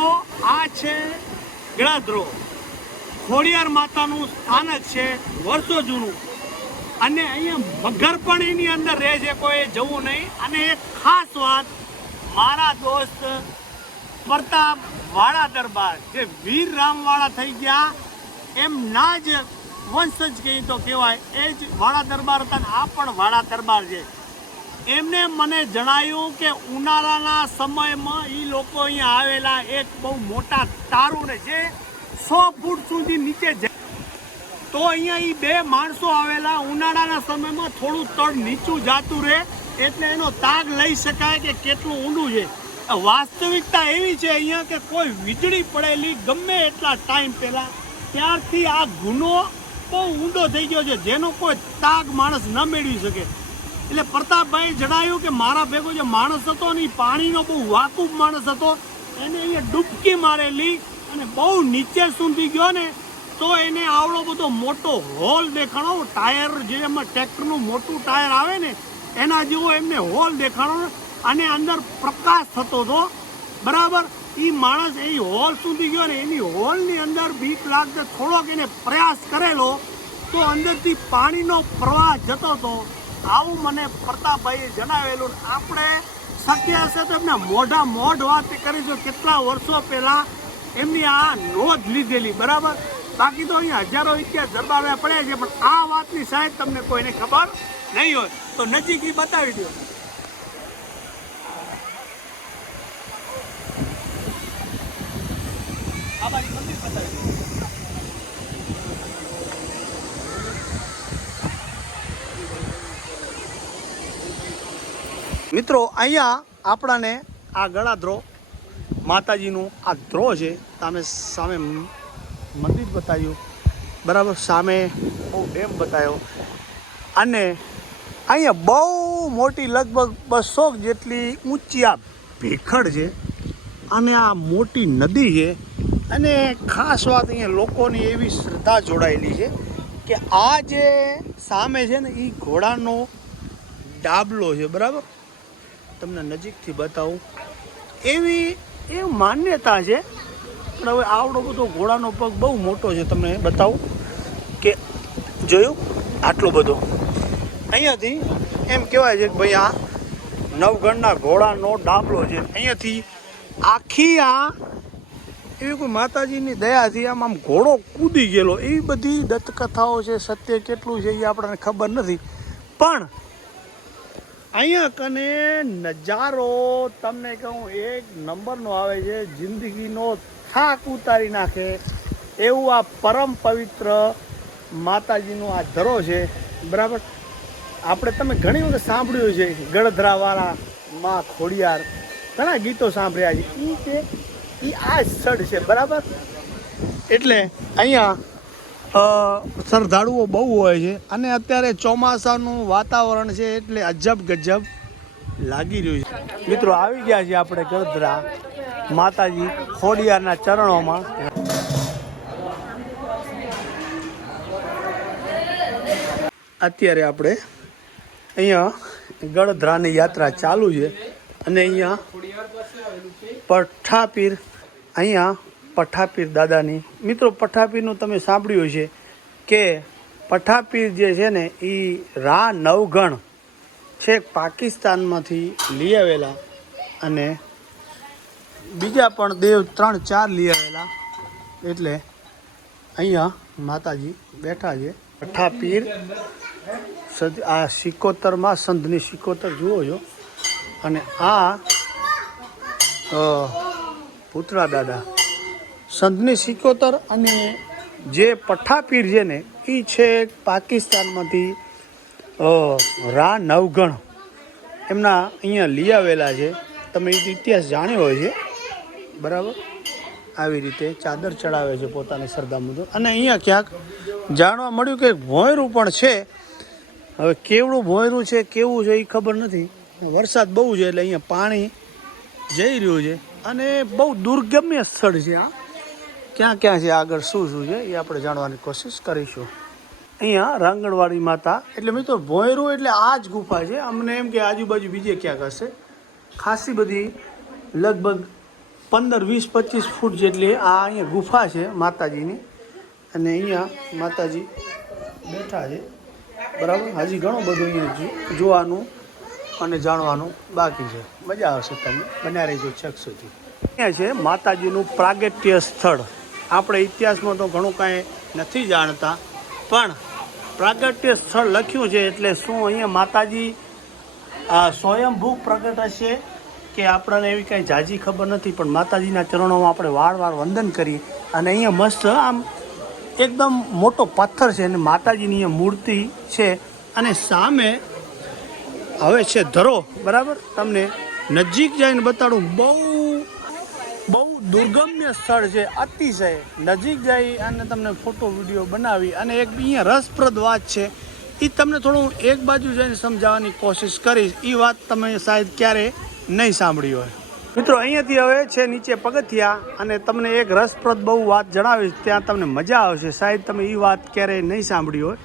મિત્રો આ છે ગળાદ્રો. ખોડિયાર માતાનું સ્થાનક છે વર્ષો જૂનું. અને અહીંયા મગર પણ એની અંદર રહે છે કોઈ, જવું નહીં. અને એક ખાસ વાત, મારા દોસ્ત પ્રતાપ વાળા દરબાર, જે વીર રામવાળા થઈ ગયા, એમ ના જ વંશજ કહી તો કહેવાય. એ જ વાળા દરબાર હતા આ પણ વાળા દરબાર છે. એમને મને જણાયું કે ઉનાળાના સમયમાં એ લોકો અહીંયા આવેલા એક બહુ મોટા તારુને જે સો ફૂટ સુધી નીચે જાય તો અહીંયા એ બે માણસો આવેલા. ઉનાળાના સમયમાં થોડું તળ નીચું જાતું રહે, એટલે એનો તાગ લઈ શકાય કે કેટલું ઊંડું છે. વાસ્તવિકતા એવી છે અહીંયા કે કોઈ વીજળી પડેલી ગમે એટલા ટાઈમ પહેલા, ત્યારથી આ ગુનો બહુ ઊંડો થઈ ગયો છે, જેનો કોઈ તાગ માણસ ન મેળવી શકે. એટલે પ્રતાપભાઈ જણાવ્યું કે મારા ભેગો જે માણસ હતો ને એ પાણીનો બહુ વાકુફ માણસ હતો, એને અહીંયા ડૂબકી મારેલી અને બહુ નીચે સુધી ગયો ને, તો એને આવડો બધો મોટો હોલ દેખાણો, ટાયર જે એમાં ટ્રેક્ટરનું મોટું ટાયર આવે ને, એના જેવો એમને હોલ દેખાણો અને અંદર પ્રકાશ થતો હતો. બરાબર? એ માણસ એ હોલ સુધી ગયો ને, એની હોલની અંદર બીક લાગતો થોડોક એને પ્રયાસ કરેલો, તો અંદરથી પાણીનો પ્રવાહ જતો હતો. આવું મને પ્રતાપભાઈએ જણાવેલું આપણે શક્ય હશે તો એમને મોઢા મોઢ વાત કરીશું. કેટલા વર્ષો પહેલાં એમની આ નોંધ લીધેલી, બરાબર? બાકી તો અહીંયા હજારો ઇતિહાસ દરબાવ્યા પડ્યા છે, પણ આ વાતની સાહેબ તમને કોઈને ખબર નહીં હોય, તો નજીકી બતાવી દો. આ બાજુ બતાવી દો. મિત્રો, અહીંયા આપણાને આ ગળાદ્રો માતાજીનું આ ધ્રો છે તમે સામે મંદિર બતાવ્યું. બરાબર, સામે બહુ ડેમ બતાવ્યો. અને અહીંયા બહુ મોટી, લગભગ બસો જેટલી ઊંચી આ ભેખડ છે, અને આ મોટી નદી છે. અને ખાસ વાત અહીંયા લોકોની એવી શ્રદ્ધા જોડાયેલી છે કે આ જે સામે છે ને એ ઘોડાનો ડાબલો છે, બરાબર? તમને નજીકથી બતાવું. એવી, એ માન્યતા છે, પણ હવે આવડો બધો ઘોડાનો પગ બહુ મોટો છે, તમને બતાવું કે જોયું? આટલો બધો. અહીંયાથી એમ કહેવાય છે કે ભાઈ આ નવગણના ઘોડાનો ડાબલો છે. અહીંયાથી આખી આ, એવી કોઈ માતાજીની દયાથી આમ આમ ઘોડો કૂદી ગયેલો. એવી બધી દત્તકથાઓ છે, સત્ય કેટલું છે એ આપણને ખબર નથી. પણ અહીંયા કને નજારો તમને કહું, એક નંબરનો આવે છે, જિંદગીનો થાક ઉતારી નાખે એવું આ પરમ પવિત્ર માતાજીનો આ ધરો છે. બરાબર? આપણે તમે ઘણી વખત સાંભળ્યું છે ગળધરાવાળા માં ખોડિયાર ઘણા ગીતો સાંભળ્યા છે. એ છે એ આ સ્થળ છે. બરાબર? એટલે અહીંયા શ્રદ્ધાળુઓ બહુ હોય છે. અને અત્યારે ચોમાસાનું વાતાવરણ છે એટલે અજબ ગજબ લાગી રહ્યું છે. મિત્રો, આવી ગયા છે આપણે ગોધરા માતાજી ખોડિયારના ચરણોમાં. અત્યારે આપણે અહીંયા ગળધરાની યાત્રા ચાલુ છે. અને અહીંયા પઠાપીર અહીંયા પઠાપીર દાદાની. મિત્રો, પઠાપીરનું તમે સાંભળ્યું છે કે પઠાપીર જે છે ને એ રા નવગણ છેક પાકિસ્તાનમાંથી લઈ આવેલા અને બીજા પણ દેવ ત્રણ ચાર લઈ આવેલા. એટલે અહીંયા માતાજી બેઠા છે. પઠાપીર આ સિકોતરમાં સંધની સિકોતર જુઓ છો. અને આ પુતળા દાદા. સંતની સિકોતર અને જે પઠાપીર છે ને એ છે પાકિસ્તાનમાંથી રા નવગણ. એમના અહીંયા લઈ આવેલા છે. તમે ઇતિહાસ જાણ્યો હોય છે? બરાબર? આવી રીતે ચાદર ચડાવે છે પોતાની શ્રદ્ધા મુજબ અને અહીંયા ક્યાંક જાણવા મળ્યું કે ભોંયરું પણ છે. હવે કેવડું ભોંયરું છે, કેવું છે એ ખબર નથી. વરસાદ બહુ છે એટલે અહીંયા પાણી જઈ રહ્યું છે. અને બહુ દુર્ગમ્ય સ્થળ છે આ ક્યાં ક્યાં છે આગળ શું છે એ આપણે જાણવાની કોશિશ કરીશું. અહીંયા રાંગણવાડી માતા, એટલે મિત્રો ભોયરું એટલે આ જ ગુફા છે. અમને એમ કે આજુબાજુ બીજે ક્યાંક હશે. ખાસી બધી લગભગ પંદર, વીસ, પચીસ ફૂટ જેટલી આ અહીંયા ગુફા છે માતાજીની. અને અહીંયા માતાજી બેઠા છે. બરાબર? હજી ઘણું બધું અહીંયા જોવાનું અને જાણવાનું બાકી છે. મજા આવશે તમને. બન્યા રહીજો છેક સુધી. અહીંયા છે માતાજીનું પ્રાગટ્ય સ્થળ. આપણે ઇતિહાસમાં તો ઘણું કાંઈ નથી જાણતા, પણ પ્રાગટ્ય સ્થળ લખ્યું છે એટલે શું અહીંયા માતાજી સ્વયંભૂ પ્રગટ હશે કે આપણને એવી કાંઈ જાજી ખબર નથી, પણ માતાજીના ચરણોમાં આપણે વાર વાર વંદન કરીએ અને અહીંયા મસ્ત આમ એકદમ મોટો પથ્થર છે અને માતાજીની અહીંયા મૂર્તિ છે અને સામે હવે છે ધરો, બરાબર? તમને નજીક જઈને બતાડું બહુ બહુ દુર્ગમ્ય સ્થળ છે, અતિશય નજીક જઈ અને તમને ફોટો વીડિયો બનાવી અને એક અહીંયા રસપ્રદ વાત છે. એ તમને થોડું એક બાજુ જઈને સમજાવવાની કોશિશ કરીશ. એ વાત તમે શાયદ ક્યારે નહીં સાંભળી હોય. મિત્રો, અહીંયાથી હવે છે નીચે પગથિયા અને તમને એક રસપ્રદ બહુ વાત જણાવીશ. ત્યાં તમને મજા આવશે. શાયદ તમે એ વાત ક્યારેય નહીં સાંભળી હોય.